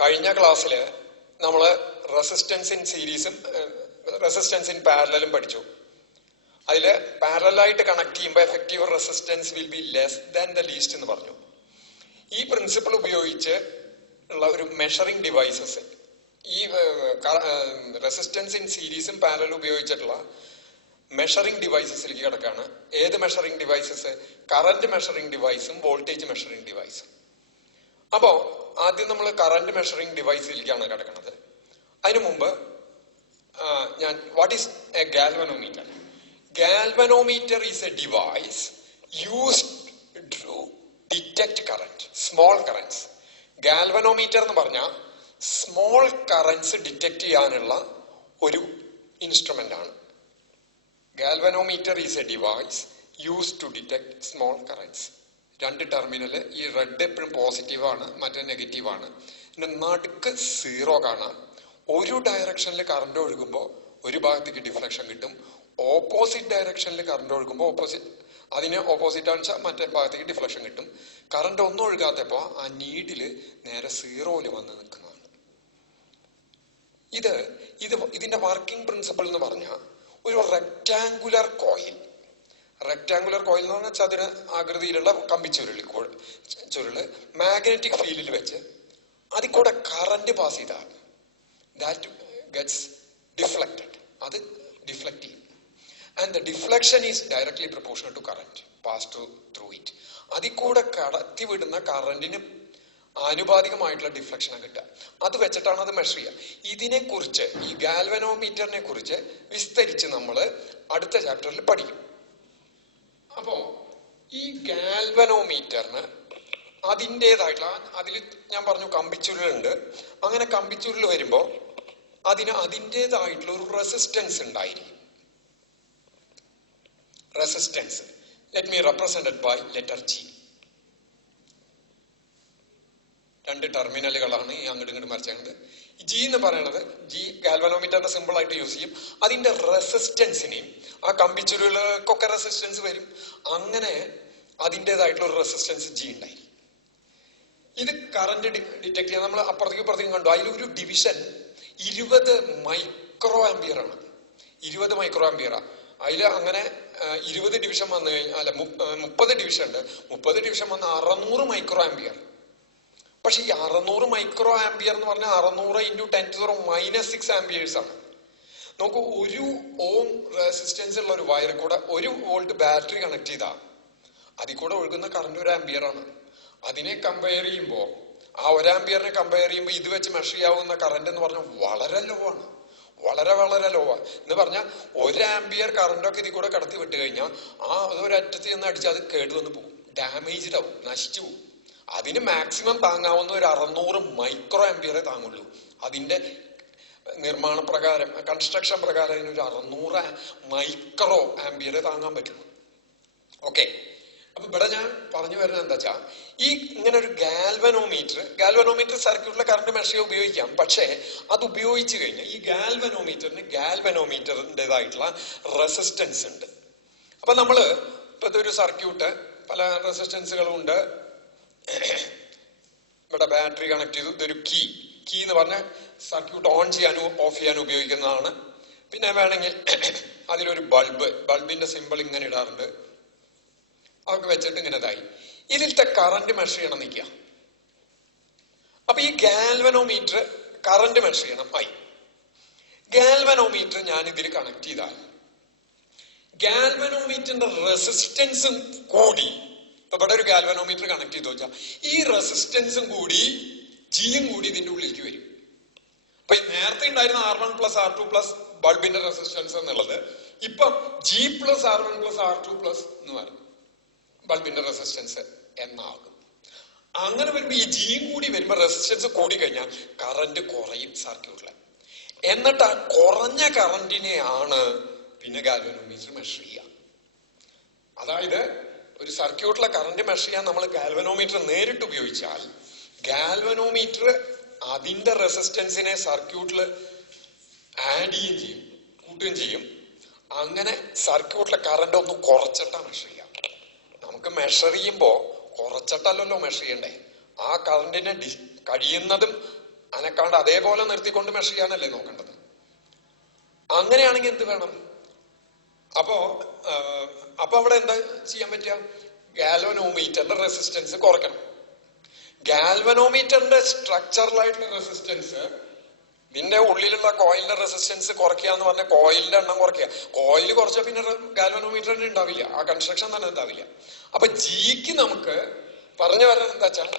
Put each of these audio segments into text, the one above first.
കഴിഞ്ഞ ക്ലാസ്സിൽ നമ്മൾ റെസിസ്റ്റൻസ് ഇൻ സീരീസും റെസിസ്റ്റൻസ് ഇൻ പാരലലും പഠിച്ചു. അതിൽ പാരലായിട്ട് കണക്ട് ചെയ്യുമ്പോൾ effective resistance will be less than the least എന്ന് പറഞ്ഞു. ഈ പ്രിൻസിപ്പിൾ ഉപയോഗിച്ച് ഉള്ള ഒരു മെഷറിംഗ് ഡിവൈസസ്, ഈ റെസിസ്റ്റൻസ് ഇൻ സീരീസും പാരലും ഉപയോഗിച്ചിട്ടുള്ള മെഷറിംഗ് ഡിവൈസസിലേക്ക് കിടക്കാണ്. ഏത് മെഷറിംഗ് ഡിവൈസസ്? കറന്റ് മെഷറിംഗ് ഡിവൈസും വോൾട്ടേജ് മെഷറിംഗ് ഡിവൈസും. അപ്പോ ആദ്യം നമ്മൾ കറന്റ് മെഷറിംഗ് ഡിവൈസിലേക്കാണ് കിടക്കുന്നത്. അതിനു മുമ്പ് what is a galvanometer? Galvanometer is a device used to detect current, small currents. Galvanometer എന്ന് പറഞ്ഞാൽ സ്മോൾ കറൻസ് ഡിറ്റക്ട് ചെയ്യാനുള്ള ഒരു ഇൻസ്ട്രുമെന്റ് ആണ്. Galvanometer is a device used to detect small currents. രണ്ട് ടെർമിനൽ, ഈ റെഡ് എപ്പോഴും പോസിറ്റീവ് ആണ്, മറ്റേ നെഗറ്റീവ് ആണ്. നടുക്ക് സീറോ കാണാം. ഒരു ഡയറക്ഷനിൽ കറണ്ട് ഒഴുകുമ്പോൾ ഒരു ഭാഗത്തേക്ക് ഡിഫ്ലക്ഷൻ കിട്ടും. ഓപ്പോസിറ്റ് ഡയറക്ഷനിൽ കറണ്ട് ഒഴുകുമ്പോൾ അതിന് ഓപ്പോസിറ്റ് ആണെന്ന് മറ്റേ ഭാഗത്തേക്ക് ഡിഫ്ലക്ഷൻ കിട്ടും. കറണ്ട് ഒന്നും ഒഴുകാത്തപ്പോ ആ നീഡില് നേരെ സീറോയില് വന്ന് നിൽക്കുന്നതാണ്. ഇതിന്റെ വർക്കിംഗ് പ്രിൻസിപ്പിൾ എന്ന് പറഞ്ഞാൽ ഒരു റെക്ടാങ്കുലർ കോയിൽ എന്ന് പറഞ്ഞാൽ ചതുര ആകൃതിയിലുള്ള ചുരുള് മാഗ്നറ്റിക് ഫീൽഡിൽ വെച്ച് അതിൽ കൂടെ കറന്റ് പാസ് ചെയ്താൽ ദാറ്റ് ഗെറ്റ്സ് ഡിഫ്ലക്റ്റഡ്. അത് ഡിഫ്ലക്ട് ചെയ്യും. And the deflection is directly proportional to current passed through it. അതിൽ കൂടെ കടത്തി വിടുന്ന കറന്റിന് ആനുപാതികമായിട്ടുള്ള ഡിഫ്ലക്ഷനാണ് കിട്ടുക. അത് വെച്ചിട്ടാണ് അത് മെഷർ ചെയ്യുക. ഇതിനെക്കുറിച്ച്, ഈ ഗാൽവനോമീറ്ററിനെ കുറിച്ച് വിസ്തരിച്ച് നമ്മൾ അടുത്ത ചാപ്റ്ററിൽ പഠിക്കും. അപ്പോ ഈ ഗാൽവനോമീറ്ററിന് അതിൻ്റെതായിട്ടുള്ള, അതിൽ ഞാൻ പറഞ്ഞു കമ്പിച്ചുരുളുണ്ട്. അങ്ങനെ കമ്പിച്ചുരുൾ വരുമ്പോൾ അതിന് അതിൻ്റെതായിട്ടുള്ള ഒരു റെസിസ്റ്റൻസ് ഉണ്ടായിരിക്കും. Resistance. Let me represent it by letter G. രണ്ട് ടെർമിനലുകളാണ് ഈ അങ്ങോട്ടും ഇങ്ങോട്ടും മറിച്ചത്. ജി എന്ന് പറയുന്നത്, ജി ഗാൽവനോമീറ്ററിന്റെ സിമ്പിൾ ആയിട്ട് യൂസ് ചെയ്യും. അതിന്റെ റെസിസ്റ്റൻസിനെയും, ആ കമ്പിച്ചുരുളുകൾക്കൊക്കെ റെസിസ്റ്റൻസ് വരും. അങ്ങനെ അതിൻ്റെതായിട്ടുള്ള ഒരു റെസിസ്റ്റൻസ് ജി ഉണ്ടായിരിക്കും. ഇത് കറന്റ് ഡിറ്റക്ട് ചെയ്യാൻ നമ്മൾ അപ്പുറത്തേക്കും കണ്ടു. അതിലൊരു ഡിവിഷൻ 20 മൈക്രോ ആംപിയർ ആണ്. 20 മൈക്രോ ആംപിയറാ. അതിൽ അങ്ങനെ 20 ഡിവിഷൻ വന്നു കഴിഞ്ഞാൽ, അല്ല 30 ഡിവിഷൻ ഉണ്ട്. 30 ഡിവിഷൻ വന്ന് 600 മൈക്രോ ആംപിയർ. പക്ഷെ ഈ 600 മൈക്രോ ആംപിയർ എന്ന് പറഞ്ഞാൽ 600 × 10⁻⁻6 ആംപിയേഴ്സ് ആണ്. നമുക്ക് 1 ഓം റെസിസ്റ്റൻസ് ഉള്ള ഒരു വയർ കൂടെ 1 വോൾട്ട് ബാറ്ററി കണക്ട് ചെയ്താൽ അതിൽ കൂടെ ഒഴുകുന്ന കറണ്ട് 1 ആംപിയർ ആണ്. അതിനെ കമ്പയർ ചെയ്യുമ്പോൾ, ആ 1 ആംപിയറിനെ കമ്പയർ ചെയ്യുമ്പോൾ ഇത് വെച്ച് മെഷർ ചെയ്യാവുന്ന കറണ്ട് എന്ന് പറഞ്ഞാൽ വളരെ ലോ ആണ്. വളരെ ലോ എന്ന് പറഞ്ഞാൽ 1 ആംപിയർ കറണ്ടൊക്കെ ഇതിൽ കൂടെ കടത്തി വിട്ട് കഴിഞ്ഞാൽ ആ ഒരറ്റത്ത് നിന്ന് അടിച്ച് അത് കേടുവന്ന് പോകും, ഡാമേജ്ഡ് ആവും, നശിച്ചു പോകും. അതിന് മാക്സിമം താങ്ങാവുന്ന ഒരു 600 മൈക്രോ ആംപിയറെ താങ്ങുള്ളൂ. അതിന്റെ നിർമ്മാണ പ്രകാരം, കൺസ്ട്രക്ഷൻ പ്രകാരം അതിനൊരു 600 മൈക്രോ ആംപിയറെ താങ്ങാൻ പറ്റുള്ളൂ. ഓക്കെ, അപ്പൊ ഇവിടെ ഞാൻ പറഞ്ഞു വരുന്നത് എന്താ വെച്ചാൽ, ഈ ഇങ്ങനെ ഒരു ഗാൽവനോമീറ്റർ സർക്യൂട്ടിലെ കറണ്ട് മെഷർ ചെയ്യാൻ ഉപയോഗിക്കാം. പക്ഷേ അത് ഉപയോഗിച്ചു കഴിഞ്ഞാൽ ഈ ഗാൽവനോമീറ്ററിൻ്റെതായിട്ടുള്ള റെസിസ്റ്റൻസ് ഉണ്ട്. അപ്പൊ നമ്മള് ഇപ്പൊ ഇതൊരു സർക്യൂട്ട്, പല റെസിസ്റ്റൻസുകളും ഉണ്ട്. ഇവിടെ ബാറ്ററി കണക്ട് ചെയ്തു. ഇതൊരു കീ എന്ന് പറഞ്ഞ സർക്യൂട്ട് ഓൺ ചെയ്യാനും ഓഫ് ചെയ്യാനും ഉപയോഗിക്കുന്നതാണ്. പിന്നെ വേണമെങ്കിൽ അതിലൊരു ബൾബിന്റെ സിമ്പിൾ ഇങ്ങനെ ഇടാറുണ്ട്. അതൊക്കെ വെച്ചിട്ട് ഇങ്ങനെ ഇതായി. ഇതിലത്തെ കറന്റ് മെഷർ ചെയ്യണം നിൽക്കുക. അപ്പൊ ഈ ഗാൽവനോമീറ്റർ കറന്റ് മെഷർ ചെയ്യണം. ഗാൽവനോമീറ്റർ ഞാൻ ഇതിൽ കണക്ട് ചെയ്താൽ ഗാൽവനോമീറ്ററിന്റെ റെസിസ്റ്റൻസും കൂടി, ഇപ്പൊ ഇവിടെ ഒരു ഗാൽവനോമീറ്റർ കണക്ട് ചെയ്തു വെച്ചാൽ ഈ റെസിസ്റ്റൻസും കൂടി ജിയും കൂടി ഇതിന്റെ ഉള്ളിലേക്ക് വരും. അപ്പൊ നേരത്തെ ഉണ്ടായിരുന്ന R1 + R2 + ബൾബിന്റെ റെസിസ്റ്റൻസ് എന്നുള്ളത് ഇപ്പൊ G + R1 + R2 എന്ന് പറയും ബൾബിന്റെ റെസിസ്റ്റൻസ് എന്നാകും. അങ്ങനെ വരുമ്പോ ഈ ജിയും കൂടി വരുമ്പോ റെസിസ്റ്റൻസ് കൂടി കഴിഞ്ഞാൽ കറന്റ് കുറയും സർക്യൂട്ടില്. എന്നിട്ട് ആ കുറഞ്ഞ കറന്റിനെയാണ് പിന്നെ ഗാൽവനോമീറ്റർ മെഷർ ചെയ്യുക. അതായത് ഒരു സർക്യൂട്ടിലെ കറന്റ് മെഷർ ചെയ്യാൻ നമ്മൾ ഗാൽവനോമീറ്റർ നേരിട്ട് ഉപയോഗിച്ചാൽ ഗാൽവനോമീറ്റർ അതിന്റെ റെസിസ്റ്റൻസിനെ സർക്യൂട്ടിൽ ആഡ് ചെയ്യുകയും ചെയ്യും, കൂട്ടുകയും ചെയ്യും. അങ്ങനെ സർക്യൂട്ടിലെ കറന്റ് ഒന്ന് കുറച്ചിട്ടാ മെഷർ ചെയ്യാം. നമുക്ക് മെഷർ ചെയ്യുമ്പോ കുറച്ചിട്ടല്ലല്ലോ മെഷർ ചെയ്യണ്ടേ. ആ കറണ്ടിനെ കഴിയുന്നതും അനക്കാണ്ട് അതേപോലെ നിർത്തിക്കൊണ്ട് മെഷർ ചെയ്യാനല്ലേ നോക്കേണ്ടത്. അങ്ങനെയാണെങ്കിൽ എന്ത് വേണം? അപ്പോ അവിടെ എന്താ ചെയ്യാൻ പറ്റുക? ഗാൽവനോമീറ്ററിന്റെ റെസിസ്റ്റൻസ് കുറയ്ക്കണം. ഗാൽവനോമീറ്ററിന്റെ സ്ട്രക്ചറലായിട്ടുള്ള റെസിസ്റ്റൻസ്, ഇതിന്റെ ഉള്ളിലുള്ള കോയിലിന്റെ റെസിസ്റ്റൻസ് കുറയ്ക്കുക എന്ന് പറഞ്ഞാൽ കോയിലിന്റെ എണ്ണം കുറയ്ക്കുക. കോയിൽ കുറച്ചാൽ പിന്നെ ഗാൽവനോമീറ്ററിന് ഉണ്ടാവില്ല, ആ കൺസ്ട്രക്ഷൻ തന്നെ ഉണ്ടാവില്ല. അപ്പൊ ജിക്ക് നമുക്ക് പറഞ്ഞു വരാൻ എന്താ വെച്ചാൽ,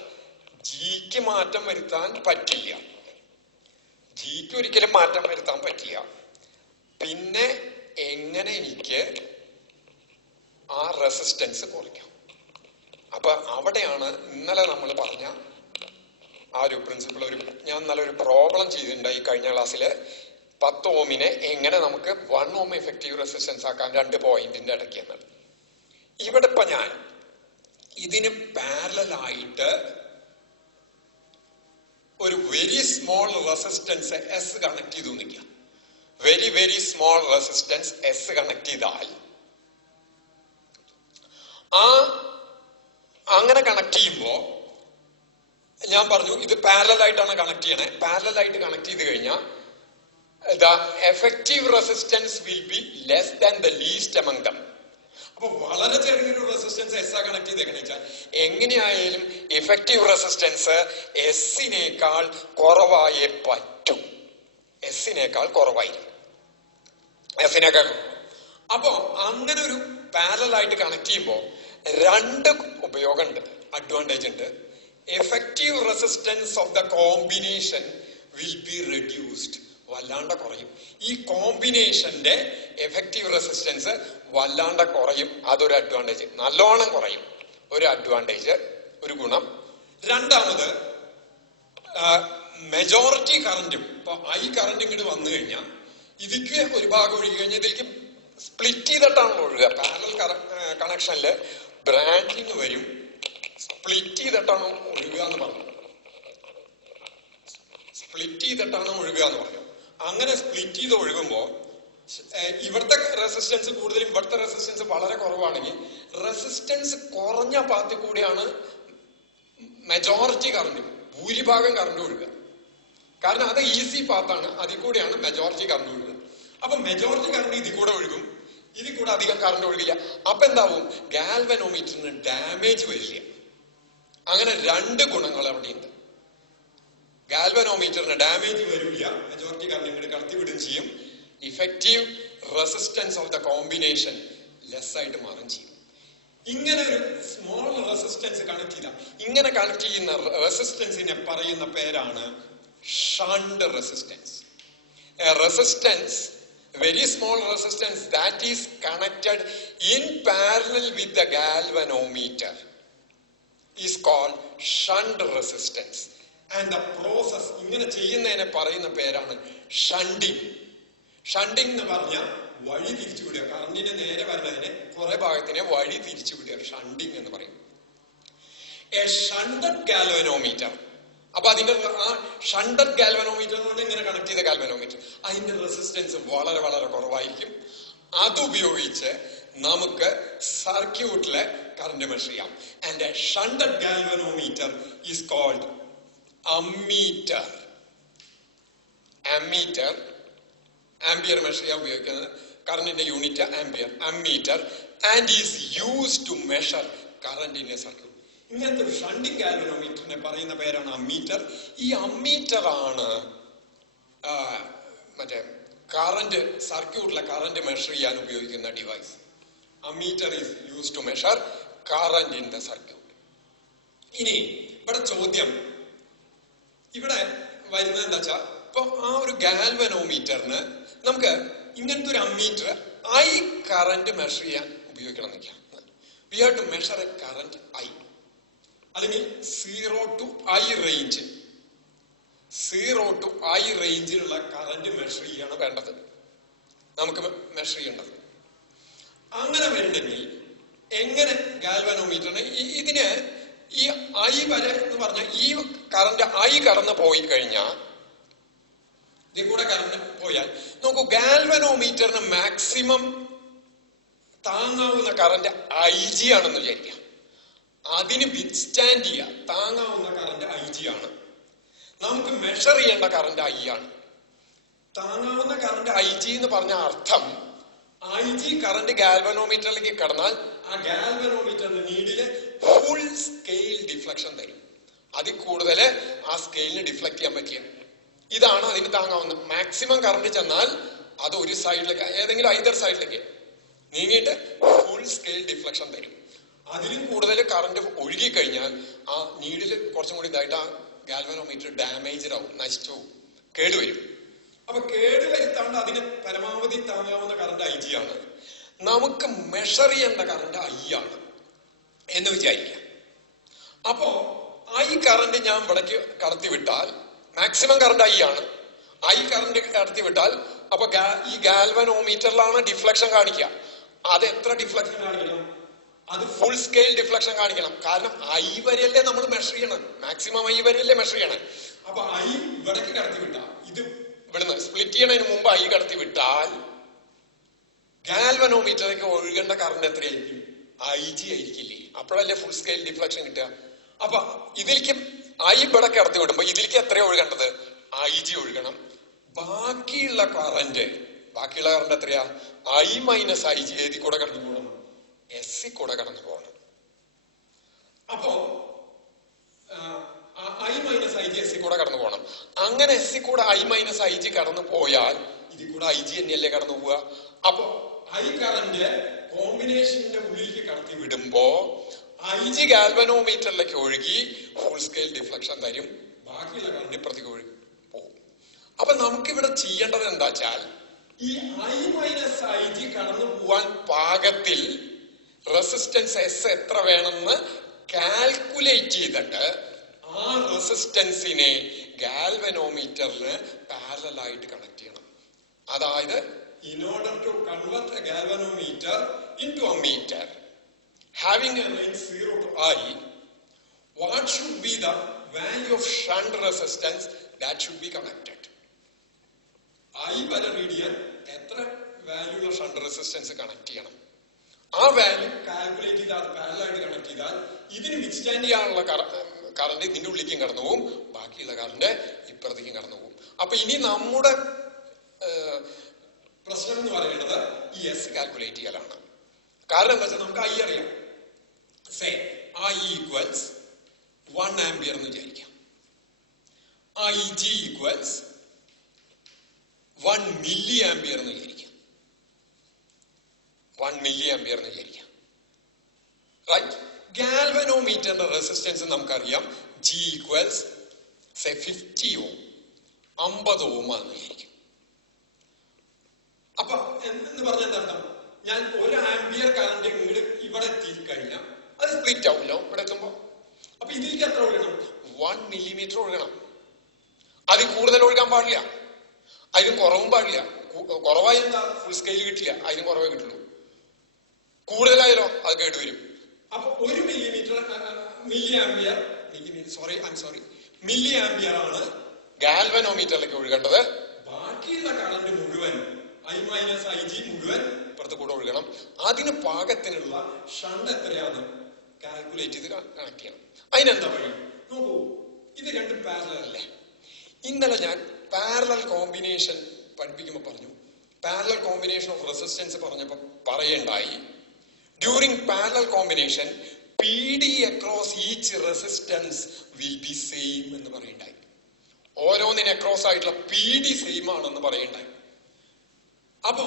ജിക്ക് മാറ്റം വരുത്താൻ പറ്റില്ല. ജിക്ക് ഒരിക്കലും മാറ്റം വരുത്താൻ പറ്റില്ല. പിന്നെ എങ്ങനെ എനിക്ക് ആ റെസിസ്റ്റൻസ് കുറയ്ക്കാം? അപ്പൊ അവിടെയാണ് ഇന്നലെ നമ്മൾ പറഞ്ഞ ആ ഒരു പ്രിൻസിപ്പിൾ. ഞാൻ ഇന്നലെ ഒരു പ്രോബ്ലം ചെയ്തിട്ടുണ്ടായി കഴിഞ്ഞ ക്ലാസ്സില്. 10 ഓമിനെ എങ്ങനെ നമുക്ക് 1 ഓം എഫക്റ്റീവ് റെസിസ്റ്റൻസ് ആക്കാൻ 2 പോയിന്റിന്റെ ഇടയ്ക്ക് എന്നത്. ഇവിടെ ഇപ്പൊ ഞാൻ ഇതിന് പാരലായിട്ട് ഒരു very small resistance S connect ചെയ്തു നിൽക്കാം. Very small resistance S connect ചെയ്താൽ, അങ്ങനെ കണക്ട് ചെയ്യുമ്പോ ഞാൻ പറഞ്ഞു ഇത് പാരലായിട്ടാണ് കണക്ട് ചെയ്യണേ. പാരലായിട്ട് കണക്ട് ചെയ്ത് കഴിഞ്ഞാൽ the effective resistance will be less than the least among them. അപ്പൊ വളരെ ചെറിയൊരു റെസിസ്റ്റൻസ് എസ് ആ കണക്ട് ചെയ്തേക്കണ വെച്ചാൽ എങ്ങനെയായാലും ഇഫക്റ്റീവ് റെസിസ്റ്റൻസ് എസിനേക്കാൾ കുറവായേ പറ്റും. എസിനേക്കാൾ കുറവായിരിക്കും. അപ്പോ അങ്ങനെ ഒരു പാരലായിട്ട് കണക്ട് ചെയ്യുമ്പോൾ 2 ഉപയോഗമുണ്ട്, അഡ്വാൻറ്റേജ് ഉണ്ട്. Effective resistance of the combination will be reduced, വല്ലാണ്ട് കുറയും. ഈ കോമ്പിനേഷന്റെ എഫക്റ്റീവ് റെസിസ്റ്റൻസ് വല്ലാണ്ട് കുറയും. അതൊരു അഡ്വാൻറ്റേജ്, നല്ലോണം കുറയും. ഒരു അഡ്വാൻറ്റേജ്, ഒരു ഗുണം. രണ്ടാമത്, മെജോറിറ്റി കറന്റും, ഇപ്പൊ ഐ കറന്റ് ഇങ്ങോട്ട് വന്നു കഴിഞ്ഞാൽ ഇതിക്ക് ഒരു ഭാഗം ഒഴുകി കഴിഞ്ഞാൽ ഇതിലേക്ക് സ്പ്ലിറ്റ് ചെയ്തിട്ടാണല്ലോ ഒഴുകുക. പാരലൽ കണക്ഷനില് ബ്രാഞ്ചിങ് വരും, സ്പ്ലിറ്റ് ചെയ്തിട്ടാണ് ഒഴുകുക എന്ന് പറഞ്ഞു. സ്പ്ലിറ്റ് ചെയ്തിട്ടാണ് ഒഴുകുക എന്ന് പറഞ്ഞു. അങ്ങനെ സ്പ്ലിറ്റ് ചെയ്ത് ഒഴുകുമ്പോ ഇവിടുത്തെ റെസിസ്റ്റൻസ് കൂടുതലും ഇവിടുത്തെ റെസിസ്റ്റൻസ് വളരെ കുറവാണെങ്കിൽ റെസിസ്റ്റൻസ് കുറഞ്ഞ പാത്തിൽ കൂടിയാണ് മെജോറിറ്റി കറണ്ട്, ഭൂരിഭാഗം കറണ്ട് ഒഴുകുക. കാരണം അത് ഈസി പാത്താണ്, അതിൽ കൂടെയാണ് മെജോറിറ്റി കറണ്ട് ഒഴുകുക. അപ്പൊ മെജോറിറ്റി കറണ്ട് ഇതിൽ കൂടെ ഒഴുകും, ഇതിൽ കൂടെ അധികം കറണ്ട് ഒഴുകില്ല. അപ്പൊ എന്താവും? ഗാൽവനോമീറ്ററിന് ഡാമേജ് വരില്ല. അങ്ങനെ 2 ഗുണങ്ങൾ അവിടെയുണ്ട്. ഗാൽവനോമീറ്ററിന് ഡാമേജ് വരില്ല, മെജോറിറ്റി കറണ്ട് ഇങ്ങോട്ട് കടത്തിവിടുകയും ചെയ്യും. Effective resistance of the combination less ആയിട്ട് മാറുകയും ചെയ്യും. ഇങ്ങനെ ഒരു സ്മോൾ റെസിസ്റ്റൻസ് കണക്ട് ചെയ്ത, ഇങ്ങനെ കണക്ട് ചെയ്യുന്ന റെസിസ്റ്റൻസിനെ പറയുന്ന പേരാണ് shunt resistance. Resistance, very small resistance that is connected in parallel with the galvanometer is called shunt resistance. And the process ഇങ്ങനെ ചെയ്യുന്നതിനെ പറയുന്ന പേരാണ് ഷണ്ടിങ്. ഷണ്ടിങ് എന്ന് പറഞ്ഞാൽ വഴി തിരിച്ചുവിടുക, കറണ്ടിനെ നേരെ വരുന്നതിനെ കുറെ ഭാഗത്തിനെ വഴി തിരിച്ചുവിടുക, ഷണ്ടിങ് എന്ന് പറയും. എ ഷണ്ടഡ് ഗാൽവനോമീറ്റർ, അപ്പൊ അതിന്റെ ആ ഷണ്ടഡ് ഗാൽവനോമീറ്റർ എന്ന് പറഞ്ഞാൽ ഇങ്ങനെ കണക്ട് ചെയ്ത ഗാൽവനോമീറ്റർ, അതിന്റെ റെസിസ്റ്റൻസ് വളരെ വളരെ കുറവായിരിക്കും. അതുപയോഗിച്ച് നമുക്ക് സർക്യൂട്ടിലെ കറണ്ട് മെഷർ ചെയ്യാം. And a shunted galvanometer is called ammeter. Ammeter, ampere measure ചെയ്യാൻ ഉപയോഗിക്കുന്നത് കറണ്ടിന്റെ unit ampere, ammeter, and is use to measure current in a circuit. ഇങ്ങനത്തെ ഒരു ഷണ്ടിങ് ഗാൽവനോമീറ്ററിനെ പറയുന്ന പേരാണ് അമ്മീറ്റർ. ഈ അമ്മീറ്റർ ആണ് മറ്റേ കറന്റ്, സർക്യൂട്ടിലെ കറന്റ് മെഷർ ചെയ്യാൻ ഉപയോഗിക്കുന്ന device. Ammeter is use to measure current in the circuit. ഇനി ഇവിടെ ചോദ്യം ഇവിടെ വരുന്നത് എന്താ വെച്ചാൽ, ഇപ്പൊ ആ ഒരു ഗാൽവനോമീറ്ററിന് നമുക്ക് ഇങ്ങനത്തെ ഒരു അമ്മീറ്റർ ഐ കറന്റ് മെഷർ ചെയ്യാൻ ഉപയോഗിക്കണം എന്ന് വെക്കാം. We have to measure a current I, അല്ലെങ്കിൽ 0 to I range, 0 to I റേഞ്ചിലുള്ള കറന്റ് മെഷർ ചെയ്യാണ് വേണ്ടത്, നമുക്ക് മെഷർ ചെയ്യേണ്ടത്. അങ്ങനെ വരണമെങ്കിൽ എങ്ങനെ ഗാൽവനോമീറ്ററിന് ഇതിന് ഈ ഐ വരെ എന്ന് പറഞ്ഞാൽ ഈ കറന്റ് ഐ കടന്നു പോയി കഴിഞ്ഞാൽ, ഇതിൽ കൂടെ കറന്റ് പോയാൽ നോക്കൂ, ഗാൽവനോമീറ്ററിന് മാക്സിമം താങ്ങാവുന്ന കറന്റ് ഐ ജി ആണെന്ന് വിചാരിക്കാം. അതിന് വിത്ത്സ്റ്റാൻഡ് ചെയ്യാൻ താങ്ങാവുന്ന കറന്റ് ഐ ജി ആണ്. നമുക്ക് മെഷർ ചെയ്യേണ്ട കറണ്ട് ഐ ആണ്. താങ്ങാവുന്ന കറണ്ട് ഐ ജി എന്ന് പറഞ്ഞ അർത്ഥം ഐ ജി കറണ്ട് ഗാൽവനോമീറ്ററിലേക്ക് കടന്നാൽ ആ ഗാൽവനോമീറ്ററിന്റെ നീഡില് ഫുൾ സ്കെയിൽ ഡിഫ്ലക്ഷൻ തരും. അതിൽ കൂടുതൽ ആ സ്കെയിലിന് ഡിഫ്ലക്ട് ചെയ്യാൻ പറ്റിയ ഇതാണ് അതിന് താങ്ങാവുന്ന. മാക്സിമം കറണ്ട് ചെന്നാൽ അത് ഒരു സൈഡിലേക്ക് ഏതെങ്കിലും ഐദർ സൈഡിലേക്ക് നീങ്ങിയിട്ട് ഫുൾ സ്കെയിൽ ഡിഫ്ലക്ഷൻ തരും. അതിലും കൂടുതൽ കറണ്ട് ഒഴുകി കഴിഞ്ഞാൽ ആ നീഡില് കുറച്ചും കൂടി ഇതായിട്ട് ആ ഗാൽവനോമീറ്റർ ഡാമേജ് ആവും, നശിച്ചു പോകും, കേടുവരും. അപ്പൊ കേടുവരുത്താണ്ട് അതിന് പരമാവധി താങ്ങാവുന്ന കറണ്ട് ഐ ജി ആണ്. നമുക്ക് മെഷർ ചെയ്യേണ്ട കറണ്ട് ഐ ആണ് എന്ന് വിചാരിക്കാം. അപ്പോ ഐ കറണ്ട് ഞാൻ ഇവിടേക്ക് കടത്തി വിട്ടാൽ മാക്സിമം കറണ്ട് ഐ ആണ്. ഐ കറണ്ട് കടത്തി വിട്ടാൽ അപ്പൊ ഈ ഗാൽവനോമീറ്ററിലാണ് ഡിഫ്ലക്ഷൻ കാണിക്കുക. അത് എത്ര ഡിഫ്ലക്ഷൻ കാണിക്കണം? അത് ഫുൾ സ്കെയിൽ ഡിഫ്ലക്ഷൻ കാണിക്കണം. കാരണം ഐ വരെയല്ലേ നമ്മൾ മെഷർ ചെയ്യണം, മാക്സിമം ഐ വരെയല്ലേ മെഷർ ചെയ്യണം. അപ്പൊ ഐ ഇവിടേക്ക് കടത്തി വിട്ടാൽ, ഇത് ഇവിടുന്ന് സ്പ്ലിറ്റ് ചെയ്യണതിന് മുമ്പ് ഐ കടത്തി വിട്ടാൽ ഗാൽവനോമീറ്ററിലേക്ക് ഒഴുകേണ്ട കറണ്ട് എത്രയായിരിക്കും? ഐ ജി ആയിരിക്കില്ലേ? അപ്പോഴല്ലേ ഫുൾ സ്കെയിൽ ഡിഫ്ലക്ഷൻ കിട്ടുക. അപ്പൊ ഇതിലേക്ക് ഐ ഇവിടെ കടത്തി വിടുമ്പോ ഇതിലേക്ക് എത്രയാ ഒഴുകേണ്ടത്? I G ഒഴുകണം. ബാക്കിയുള്ള കറണ്ട് എത്രയാ? ഐ മൈനസ് ഐ ജി ഏതി കൂടെ കടന്നു പോകണം? എസ് സി കൂടെ കടന്നു പോകണം. അപ്പോ I minus I G S C കൂടെ കടന്നു പോകണം. അങ്ങനെ എസ് സി കൂടെ ഐ മൈനസ് ഐ ജി കടന്നു പോയാൽ ഇതിൽ കൂടെ ഐ ജി തന്നെയല്ലേ കടന്നു പോവുക. അപ്പൊ ഐ കറന്റ് കോമ്പിനേഷന്റെ ഉള്ളിലേക്ക് കടത്തി വിടുമ്പോ ഐ ജി ഗാൽവനോമീറ്ററിലേക്ക് ഒഴുകി ഫുൾ സ്കെയിൽ ഡിഫ്ലക്ഷൻ തരും. ബാക്കിയുള്ള കറന്റ് ഇപ്പുറത്തേക്ക് ഒഴുകി പോകും. അപ്പൊ നമുക്കിവിടെ ചെയ്യേണ്ടത് എന്താ വെച്ചാൽ ഈ ഐ മൈനസ് ഐ ജി കടന്നു പോവാൻ പാകത്തിൽ റെസിസ്റ്റൻസ് എസ് എത്ര വേണമെന്ന് കാൽക്കുലേറ്റ് ചെയ്തിട്ട് ആ റെസിസ്റ്റൻസിനെ ഗാൽവനോമീറ്ററിന് പാരലൽ ആയിട്ട് കണക്ട് ചെയ്യണം. അതായത് in order to convert a galvanometer into a meter having a range 0 to I, what should be the value of shunt resistance that should be connected? I വരെ read ചെയ്യാൻ എത്ര value ഉള്ള shunt resistance connect ചെയ്യണം? ആ value calculate ചെയ്താൽ പാരലലായിട്ട് connect ചെയ്താൽ ഇതിന് withstand ചെയ്യാനുള്ള കറണ്ട് ഇതിന്റെ ഉള്ളിലേക്കും കടന്നു പോകും, ബാക്കിയുള്ള കറണ്ട് ഇപ്പുറത്തേക്കും കടന്നു പോകും. അപ്പൊ ഇനി നമ്മുടെ പ്രശ്നം എന്ന് പറയുന്നത് ഈ എസ് കാൽക്കുലേറ്റ് ചെയ്യലാണ്. കാരണം എന്താ വെച്ചാൽ നമുക്ക് ഐ അറിയാം. സേ ഐ ഈക്വൽസ് 1 ആംപിയർ എന്ന് വിചാരിക്കാം. I G equals 1 milli ampere എന്ന് വിചാരിക്കാം. 1 മില്ലി ആംപിയർ എന്ന് വിചാരിക്കാം. റൈറ്റ്. ഗാൽവനോമീറ്ററിന്റെ റെസിസ്റ്റൻസ് നമുക്കറിയാം. ജി ഈക്വൽസ് സേ 50 ഓം, 50 ഓം ആണെന്ന് വിചാരിക്കും. അപ്പൊ എന്ന് പറഞ്ഞാൽ അർത്ഥം ഞാൻ 1 ആംപിയർ കറണ്ട് ഇങ്ങോട്ട് ഇവിടെ എത്തിക്കഴിഞ്ഞാൽ അത് സ്പ്ലിറ്റ് ആവുമല്ലോ ഇവിടെ എത്തുമ്പോ. അപ്പൊ ഇതിലേക്ക് എത്ര ഒഴുകണം? 1 മില്ലിമീറ്റർ ഒഴുകണം. അതിൽ കൂടുതൽ ഒഴുകാൻ പാടില്ല, അതിനും കുറവും പാടില്ല. കുറവായി എന്താ? ഫുൾ സ്കെയിൽ കിട്ടില്ല, അതിനും കുറവേ കിട്ടുള്ളൂ. കൂടുതലായാലോ അത് കേടുവരും. അപ്പൊ 1 മില്ലിമീറ്റർ മില്ലി ആംപിയർ ആണ് ഗാൽവനോമീറ്ററിലേക്ക് ഒഴുകേണ്ടത്. ബാക്കിയുള്ള കറണ്ട് മുഴുവൻ ഐ മൈനസ് ഐ ജി മുഴുവൻ ഇപ്പുറത്ത് കൂടെ ഒഴുകണം. അതിന് പാകത്തിനുള്ള ഷണ്ട് എത്രയാണ് കാൽക്കുലേറ്റ് ചെയ്ത് കണക്ട് ചെയ്യണം. അതിനെന്താ വഴി? നോക്കൂ, ഇത് രണ്ടും പാരലൽ അല്ലേ? ഇന്നലെ ഞാൻ പാരലൽ കോമ്പിനേഷൻ പഠിപ്പിക്കുമ്പോൾ പറഞ്ഞു, പാരലൽ കോമ്പിനേഷൻ ഓഫ് റെസിസ്റ്റൻസ് പറഞ്ഞപ്പോൾ പറയണ്ടായി, during parallel combination P D across each resistance will be same എന്ന് പറയണ്ടായി. ഓരോന്നിന് അക്രോസ് ആയിട്ടുള്ള പി ഡി സെയിം ആണെന്ന് പറയണ്ടായി. അപ്പോ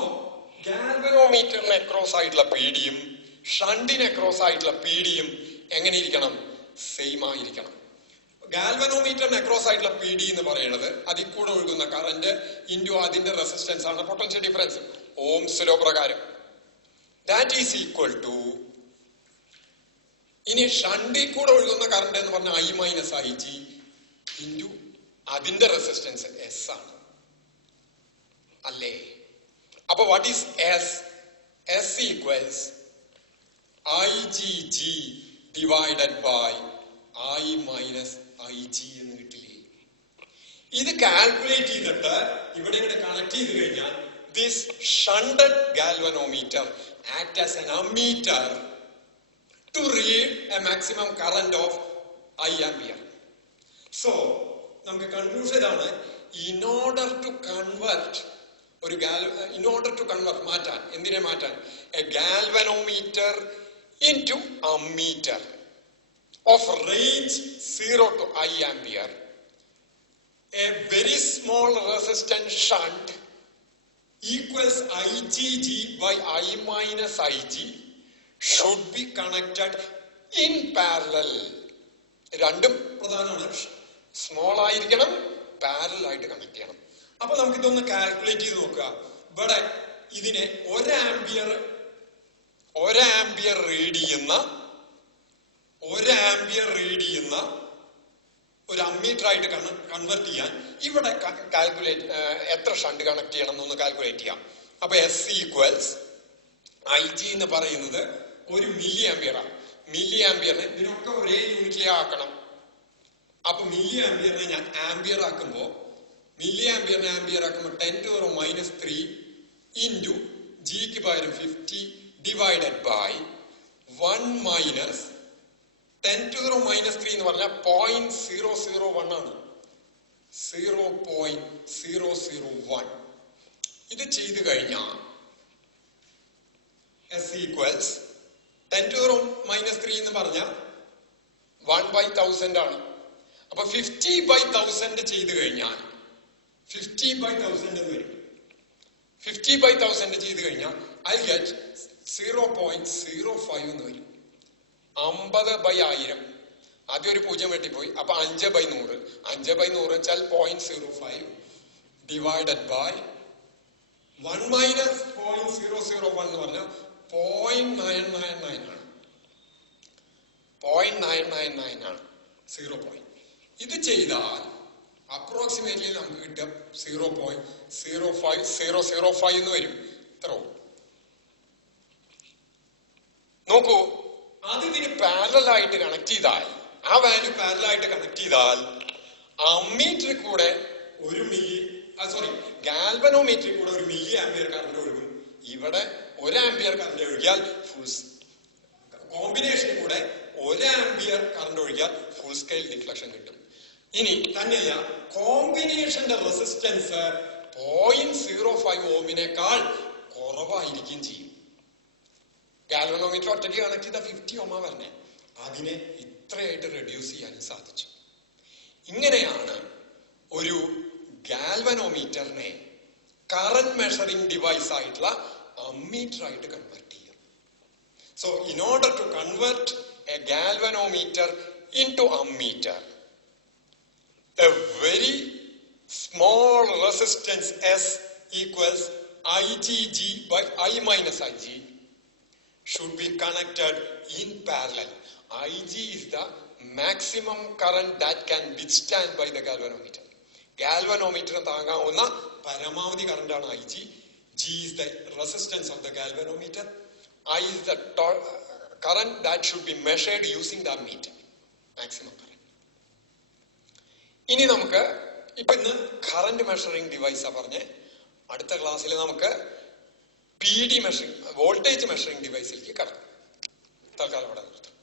ഗാൽവനോമീറ്ററിന് അക്രോസ് ആയിട്ടുള്ള പി ഡിയും ഷണ്ടിന് അക്രോസ് ആയിട്ടുള്ള പി ഡിയും എങ്ങനെ ഇരിക്കണം? സെയിം ആയിരിക്കണം. ഗാൽവനോമീറ്ററിന് അക്രോസ് ആയിട്ടുള്ള പി ഡി എന്ന് പറയുന്നത് അതിൽ കൂടെ ഒഴുകുന്ന കറന്റ് ഇൻറ്റു അതിന്റെ റെസിസ്റ്റൻസ് ആണ് പൊട്ടൻഷ്യൽ ഡിഫറൻസ്, ഓംസ് ലോ പ്രകാരം. ദാറ്റ് ഈസ് ഈക്വൽ ടു, ഇനി ഷണ്ടിൽ കൂടെ ഒഴുകുന്ന കറന്റ് എന്ന് പറഞ്ഞാൽ I minus I G into അതിന്റെ റെസിസ്റ്റൻസ് എസ് ആണ് അല്ലേ? അപ്പൊ what is S? S equals I G G divided by I minus I G എന്ന് കിട്ടില്ലേ? ഇത് കാൽക്കുലേറ്റ് ചെയ്തിട്ട് ഇവിടെ ഇങ്ങനെ കണക്ട് ചെയ്ത് കഴിഞ്ഞാൽ this shunted galvanometer act as an ammeter to read a maximum current of I ampere. So നമുക്ക് conclusion ഇതാണ്, ഇൻ ഓർഡർ ടു കൺവെർട്ട് മാറ്റാൻ, എന്തിനെ മാറ്റാൻ? A galvanometer into ammeter of range 0 to I ampere, a very small resistance shunt equals IgG by I minus Ig should be connected in parallel. രണ്ടും പ്രധാനമാണ്. Small ആയിരിക്കണം, parallel ആയിട്ട് connect ചെയ്യണം. അപ്പൊ നമുക്ക് ഇതൊന്ന് കാൽക്കുലേറ്റ് ചെയ്ത് നോക്കുക. ഇവിടെ ഇതിനെ ഒരു ആംബിയർ റീഡ് ചെയ്യുന്ന ഒരു അമ്മീറ്റർ ആയിട്ട് കൺവെർട്ട് ചെയ്യാൻ ഇവിടെ കാൽക്കുലേറ്റ് എത്ര ഷണ്ട് കണക്ട് ചെയ്യണം എന്നൊന്ന് കാൽക്കുലേറ്റ് ചെയ്യാം. അപ്പൊ എസ് ഈക്വൽസ് ഐ ജി എന്ന് പറയുന്നത് ഒരു മില്ലി ആംബിയറാണ്. മില്ലി ആംബിയറിനെ ഇതിനൊക്കെ ഒരേ യൂണിറ്റിലേ ആക്കണം. അപ്പൊ മില്ലി ആംബിയറിനെ ഞാൻ ആംബിയർ ആക്കുമ്പോൾ 10⁻³ ഇൻറ്റു ജിക്ക് പകരം 50 divided by 1 minus 10⁻³ എന്ന് പറഞ്ഞാൽ 0.001 ആണ്. 0.001. ഇത് ചെയ്തു കഴിഞ്ഞാൽ എസ് ഈക്വൽസ് 10⁻³ എന്ന് പറഞ്ഞാൽ 1/1000 ആണ്. അപ്പൊ 50/1000 ചെയ്തു കഴിഞ്ഞാൽ 50/1000 എന്ന് വരും. 50/1000 ചെയ്തു കഴിഞ്ഞാൽ ഐ ഗെറ്റ് 0.05 എന്ന് വരും. 50/1000. ആദ്യം ഒരു 0 വെട്ടിപ്പോയി. അപ്പൊ 5/100. 5/100 വെച്ചാൽ 0.05 ഡിവൈഡഡ് ബൈ 1 മൈനസ് 0.001 എന്ന് പറഞ്ഞാൽ 0.999 ആണ്. 0.999 ആണ് 0. ഇത് ചെയ്താൽ അപ്രോക്സിമേറ്റ്ലി നമുക്ക് കിട്ടുക 0.05005 എന്ന് വരും. ഇത്രയും നോക്കൂ. അത് ഇതിന് പാരലായിട്ട് കണക്ട് ചെയ്താൽ, ആ വാല്യൂ പാരലായിട്ട് കണക്ട് ചെയ്താൽ അമ്മീറ്ററിൽ കൂടെ ഗാൽവനോമീറ്ററിൽ കൂടെ 1 മില്ലി ആംപിയർ കറണ്ട് ഒഴുകും. ഇവിടെ 1 ആംപിയർ കറണ്ട് ഒഴുകിയാൽ കോമ്പിനേഷനിൽ കൂടെ 1 ആംപിയർ കറണ്ട് ഒഴുകിയാൽ ഫുൾ സ്കെയിൽ ഡിഫ്ലക്ഷൻ കിട്ടും. ഇനി തന്നെയല്ല, കോമ്പിനേഷന്റെ റെസിസ്റ്റൻസ് 0.05 ഓമിനേക്കാൾ കുറവായിരിക്കും ചെയ്യും. ഗാൽവനോമീറ്റർ ഒറ്റയ്ക്ക് കണക്ട് ചെയ്ത 50 ഓമാ പറഞ്ഞേ, അതിനെ ഇത്രയായിട്ട് റെഡ്യൂസ് ചെയ്യാനും സാധിച്ചു. ഇങ്ങനെയാണ് ഒരു ഗാൽവനോമീറ്ററിനെ കറന്റ് മെഷറിംഗ് ഡിവൈസ് ആയിട്ടുള്ള അമ്മീറ്റർ ആയിട്ട് കൺവെർട്ട് ചെയ്യുക. So in order to convert a galvanometer into ammeter, a very small resistance S equals IgG by I minus Ig should be connected in parallel. Ig is the maximum current that can withstand by the galvanometer. Galvanometer താങ്ങാവുന്ന പരമാവധി current ആണ് Ig. G is the resistance of the galvanometer. I is the current that should be measured using the ammeter. Maximum current. ഇനി നമുക്ക് ഇപ്പൊ ഇന്ന് current measuring ഡിവൈസാ പറഞ്ഞ്, അടുത്ത ക്ലാസ്സിൽ നമുക്ക് PD മെഷറിംഗ്, വോൾട്ടേജ് മെഷറിംഗ് ഡിവൈസിലേക്ക് കടക്കാം. തൽക്കാലം ഇവിടെ നിർത്താം.